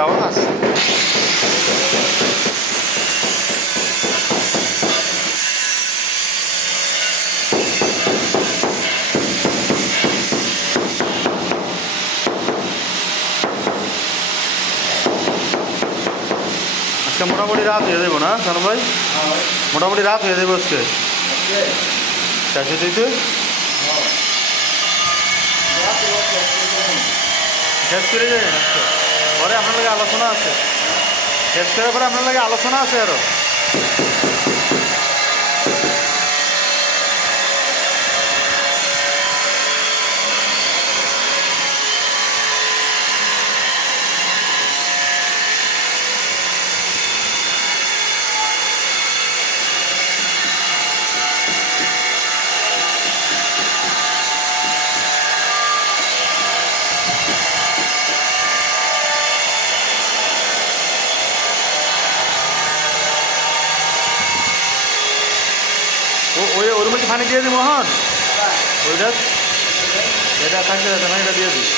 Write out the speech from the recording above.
আওয়াজ আজকে মোটামুটি রাত হয়ে যাব না জানো ভাই? মোটামুটি রাত হয়ে যাবে আজকে? চারশো দিতে শেষ করে পরে আপনার লাগে আলোচনা আছে। শেষ করার পরে আপনার লাগে আলোচনা আছে আরও। ওই ওর মধ্যে পানি দিয়ে দিই মোহন। ওইটা এটা থাকছে এটা দিয়ে দিই